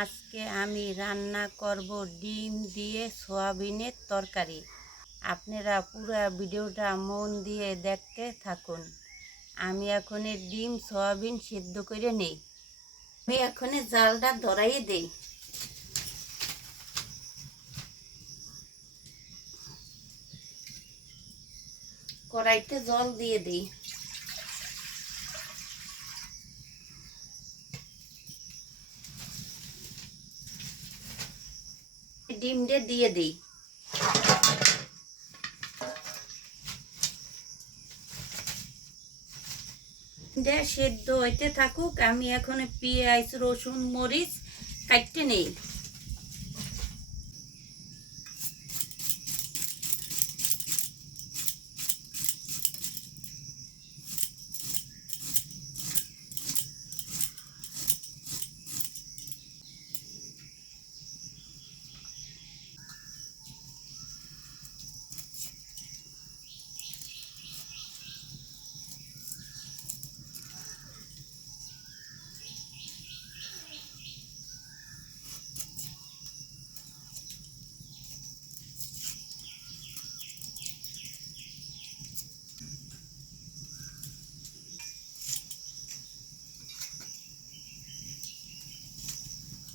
আজকে আমি রান্না করব ডিম দিয়ে সয়াবিনের তরকারি। আপনারা পুরো ভিডিওটা মন দিয়ে দেখতে থাকুন। আমি এখন ডিম সয়াবিন সিদ্ধ করে নেই। আমি এখন জালটা ধরাই দেই। কড়াইতে জল দিয়ে দিই। ডিমটা দিয়ে দিই। সেদ্ধ হইতে থাকুক, আমি এখন পেঁয়াজ রসুন মরিচ কাটতে নেই।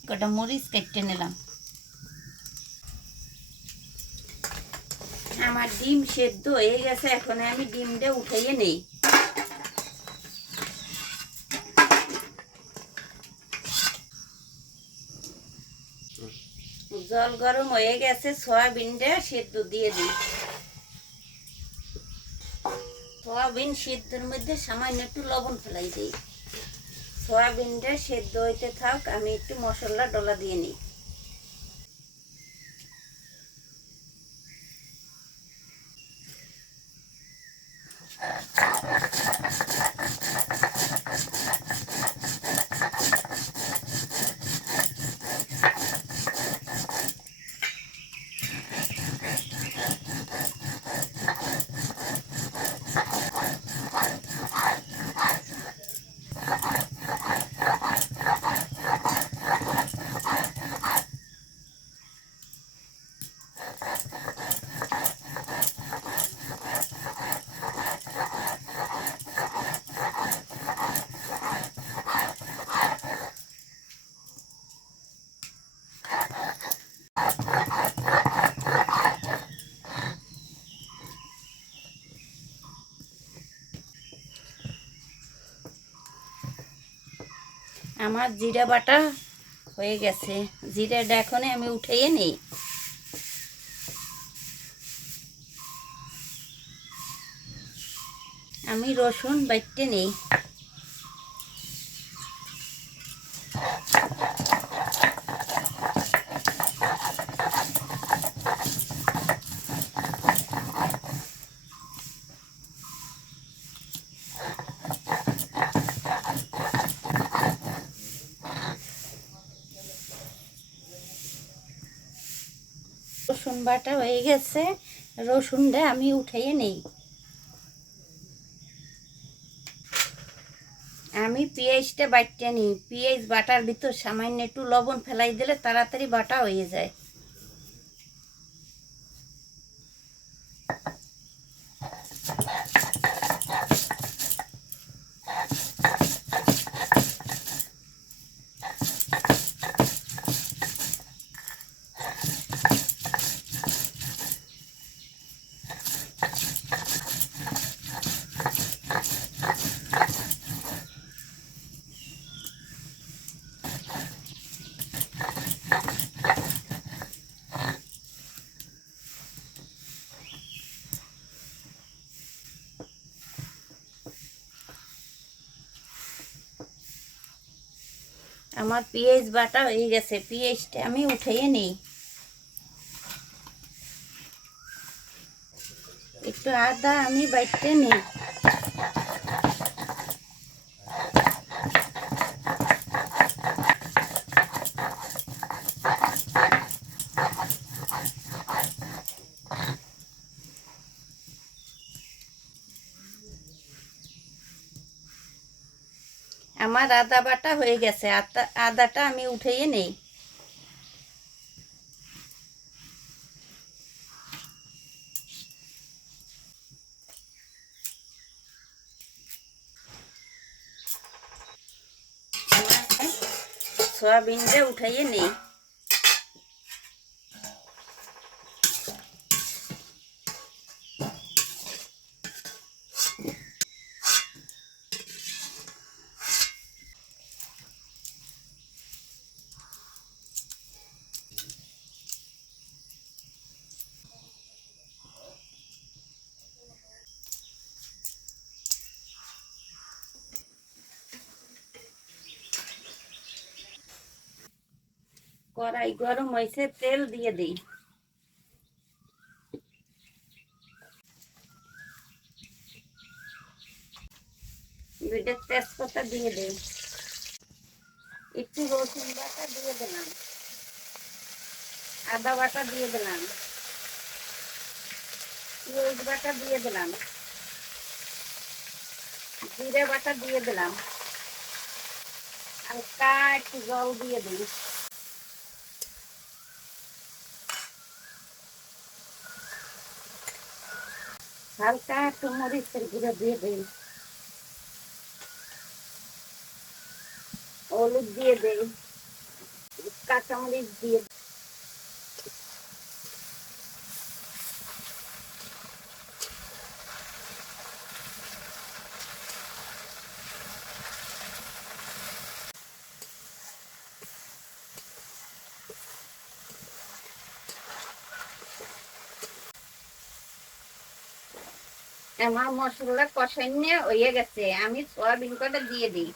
কটা মরিচ কেটে নিলাম। আমার ডিম সেদ্ধ হয়ে গেছে, এখন আমি ডিমটা উঠাইয়ে নেই। জল গরম হয়ে গেছে, সয়াবিনটা সেদ্ধ দিয়ে দিই। সয়াবিন সেদ্ধর মধ্যে সামান্য একটু লবণ ফেলাই দিই। সয়াবিনটা সেদ্ধ হইতে থাক, আমি একটু মশলা ডলা দিয়ে নিই। আমার জিরা বাটা হয়ে গেছে, জিরাটা এখন আমি উঠাইয়ে নিই। আমি রসুন বাইটে নেই। রসুন বাটা হয়ে গেছে, রসুনটা আমি উঠাইয়ে নেই। আমি পেঁয়াজটা বাটতে নিই। পেঁয়াজ বাটার ভিতর সামান্য একটু লবণ ফেলাই দিলে তাড়াতাড়ি বাটা হয়ে যায়। আমার পেঁয়াজ বাটা হয়ে গেছে, পেঁয়াজটা আমি উঠাইয়ে নিই। একটু আদা আমি বাইটে নিই। আমার আদা বাটা হয়ে গেছে, আদাটা আমি উঠাইয়ে নেই। সয়াবিনটা উঠাইয়ে নেই। কড়াই গরম হয়েছে, তেল দিয়ে দিই। দুইটা তেজপাতা দিয়ে দিই। একটু রসুন বাটা দিয়ে দিলাম, আদা বাটা দিয়ে দিলাম, পেঁয়াজ বাটা দিয়ে দিলাম, জিরে বাটা দিয়ে দিলাম, হালকা একটু জল দিয়ে দিই। হালকা একটু মরিচের গুঁড়ো দিয়ে দিই, হলুদ দিয়ে দিই, কাঁচামরিচ দিয়ে। আমার মশলা কষাইনে হয়ে গেছে, আমি সয়াবিন কটা দিয়ে দিই,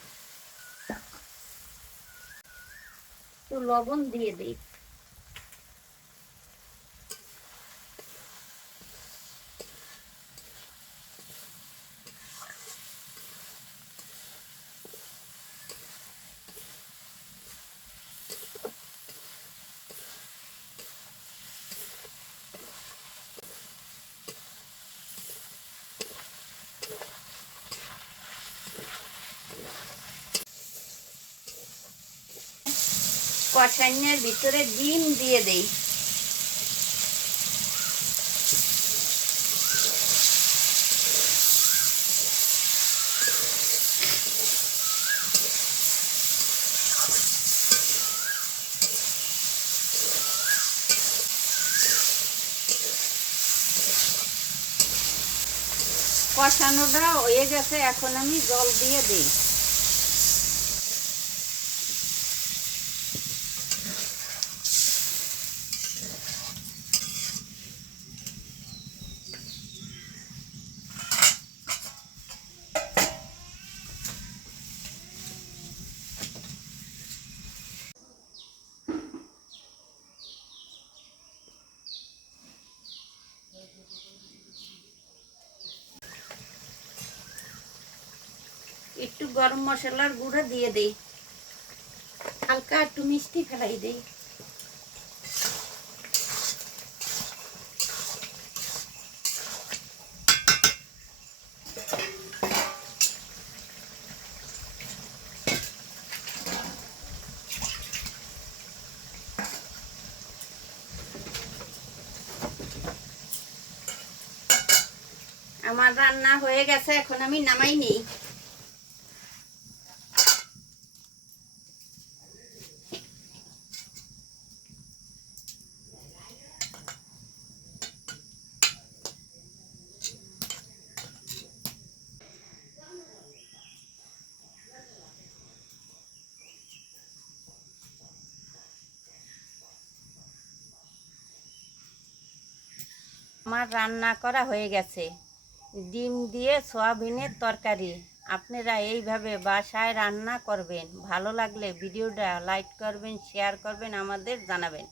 একটু লবণ দিয়ে দিই। কষাইনের ভিতরে ডিম দিয়ে দেই। কষানোটা হয়ে গেছে, এখন আমি জল দিয়ে দিই। একটু গরম মশলার গুঁড়ো দিয়ে দিই, হালকা একটু মিষ্টি ফেলাই দিই। আমার রান্না হয়ে গেছে, এখন আমি নামাই নিই। আমার রান্না করা হয়ে গেছে, ডিম দিয়ে সয়াবিনের তরকারি। আপনারা এইভাবে বাসায় রান্না করবেন। ভালো লাগলে ভিডিওটা লাইক করবেন, শেয়ার করবেন, আমাদের জানাবেন।